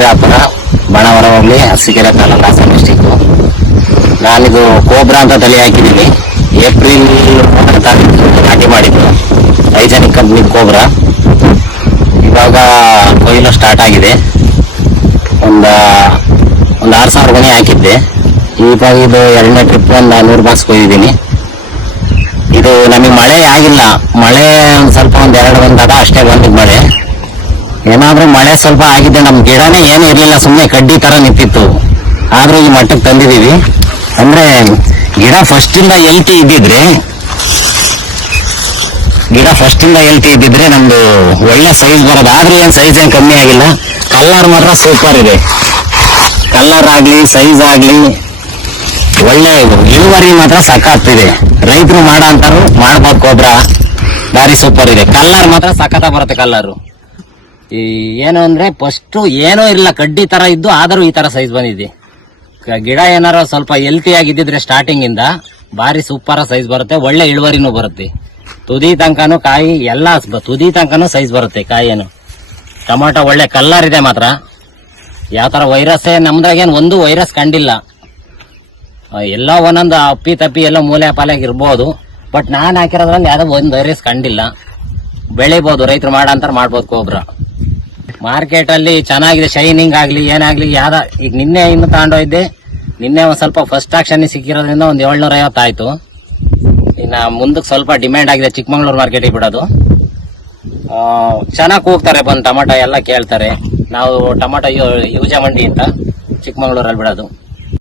ವೀರಾಪುರ, ಬಾಣಾವರ ಹೋಗ್ಲಿ, Arsikere taluk, Hassan district. ನಾನಿದು cobra ಅಂತ ತಳಿ ಹಾಕಿದ್ದೀನಿ. ಏಪ್ರಿಲ್ 3ನೇ ತಾರೀಕು ನಾಟಿ ಮಾಡಿದ್ದು. ಐಜಾನಿಕ್ ಕಂಪ್ನಿ ಕೋಬ್ರಾ. ಇವಾಗ ಕೊಯ್ಲು ಸ್ಟಾರ್ಟ್ ಆಗಿದೆ. ಒಂದು 6,000 ಗೊನೆ ಹಾಕಿದ್ದೆ. ಇವಾಗ ಇದು 2ನೇ ಟ್ರಿಪ್ ಒಂದು 100 ಬಾಕ್ಸ್ ಕೊಯ್ದಿದ್ದೀನಿ. ಇದು ನಮಗೆ ಮಳೆ ಆಗಿಲ್ಲ. ಮಳೆ ಒಂದು ಸ್ವಲ್ಪ 1-2 ಬಂದಾಗ ಅಷ್ಟೇ ಬಂದಿದ್ದು ಮಳೆ. ಏನಾದ್ರೂ ಮಳೆ ಸ್ವಲ್ಪ ಆಗಿದ್ದೆ ನಮ್ಮ ಗಿಡನೇ ಏನು ಇರಲಿಲ್ಲ, ಸುಮ್ಮನೆ ಕಡ್ಡಿ ತರ ನಿಂತಿತ್ತು. ಆದ್ರೂ ಈ ಮಟ್ಟಕ್ಕೆ ತಂದಿದ್ದೀವಿ. ಅಂದ್ರೆ ಗಿಡ ಫಸ್ಟಿಂದ ಎಲ್ತಿ ಇದ್ದಿದ್ರೆ ನಮ್ದು ಒಳ್ಳೆ ಸೈಜ್ ಬರೋದು. ಆದ್ರೂ ಏನು ಸೈಜ್ ಏನು ಕಮ್ಮಿ ಆಗಿಲ್ಲ. ಕಲರ್ ಮಾತ್ರ ಸೂಪರ್ ಇದೆ. ಕಲರ್ ಆಗ್ಲಿ, ಸೈಜ್ ಆಗ್ಲಿ ಒಳ್ಳೆ ಇಳುವರಿ ಮಾತ್ರ ಸಖತ್ತಿದೆ. ರೈತರು ಮಾಡೋ ಅಂತಾರು ಮಾಡ್ಬೋದು. ಕೋಬ್ರಾ ಭಾರಿ ಸೂಪರ್ ಇದೆ. ಕಲರ್ ಮಾತ್ರ ಸಖತ್ತ ಬರುತ್ತೆ. ಕಲರು ಏನು ಅಂದ್ರೆ ಫಸ್ಟ್ ಏನೋ ಇಲ್ಲ, ಕಡ್ಡಿ ತರ ಇದ್ದು, ಆದರೂ ಈ ತರ ಸೈಜ್ ಬಂದಿದೆ. ಗಿಡ ಏನಾರ ಸ್ವಲ್ಪ ಹೆಲ್ತಿ ಆಗಿದ್ದಿದ್ರೆ ಸ್ಟಾರ್ಟಿಂಗ್ ಇಂದ ಭಾರಿ ಸೂಪರ್ ಸೈಜ್ ಬರುತ್ತೆ. ಒಳ್ಳೆ ಇಳುವರಿನೂ ಬರುತ್ತೆ. ತುದಿ ತನಕನೂ ಕಾಯಿ ಎಲ್ಲ ತುದಿ ತನಕನೂ ಸೈಜ್ ಬರುತ್ತೆ. ಕಾಯಿನು ಟೊಮಾಟೊ ಒಳ್ಳೆ ಕಲರ್ ಇದೆ. ಮಾತ್ರ ಯಾವ ತರ ವೈರಸ್ ನಮ್ದ್ರಾಗೇನು ಒಂದು ವೈರಸ್ ಕಂಡಿಲ್ಲ. ಎಲ್ಲ ಒಂದೊಂದು ಅಪ್ಪಿ ತಪ್ಪಿ ಎಲ್ಲ ಮೂಲೆ ಪಾಲಾಗಿ ಇರ್ಬೋದು. ಬಟ್ ನಾನು ಹಾಕಿರೋದ್ರಲ್ಲಿ ಯಾವ್ದೋ ಒಂದು ವೈರಸ್ ಕಂಡಿಲ್ಲ. ಬೆಳಿಬಹುದು, ರೈತರು ಮಾಡಂತಾರ ಮಾಡ್ಬೋದು. ಕೋಬ್ರಾ ಮಾರ್ಕೆಟ್ ಅಲ್ಲಿ ಚೆನ್ನಾಗಿದೆ. ಶೈನಿಂಗ್ ಆಗ್ಲಿ ಏನಾಗ್ಲಿ ಈಗ ನಿನ್ನೆ ಇನ್ನು ತಗೊಂಡೋಯ್ದೆ. ನಿನ್ನೆ ಒಂದ್ ಸ್ವಲ್ಪ ಫಸ್ಟ್ ಆಕ್ಷನ್ ಸಿಕ್ಕಿರೋದ್ರಿಂದ ಒಂದು 750 ಆಯ್ತು. ಇನ್ನ ಮುಂದಕ್ಕೆ ಸ್ವಲ್ಪ ಡಿಮ್ಯಾಂಡ್ ಆಗಿದೆ. ಚಿಕ್ಕಮಂಗ್ಳೂರು ಮಾರ್ಕೆಟಿಗೆ ಬಿಡೋದು. ಚೆನ್ನಾಗಿ ಹೋಗ್ತಾರೆ ಬಂದು ಟೊಮಾಟೊ ಎಲ್ಲ ಕೇಳ್ತಾರೆ. ನಾವು ಟೊಮಾಟೊ ಯೂಜ ಮಂಡಿ ಅಂತ ಚಿಕ್ಕಮಂಗ್ಳೂರಲ್ಲಿ ಬಿಡೋದು.